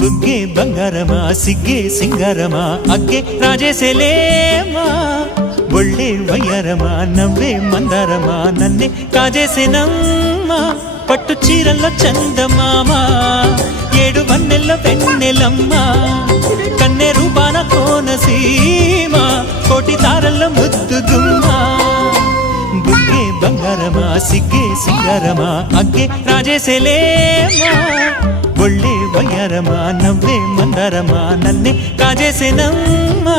బుగ్గే బంగారమా సిగ్గే సింగారమా అగ్గే రాజేసేలేమా ఒళ్ళే వయ్యారమా నవ్వే మందారమా నన్నే కాజేసేనమ్మా పట్టు చీరల్లో చందమామా ఏడు వన్నెల్లో పెన్నెలమ్మా కన్నె రూపాన కోనసీమ కోటి తారల్లో ముద్దుగుమ్మా బుగ్గే బంగారమా సిగ్గే సింగారమా అగ్గే రాజేసేలేమా ఒళ్ళే వయ్యారమా నవ్వే మందారమా నన్నే కాజేసేనమ్మా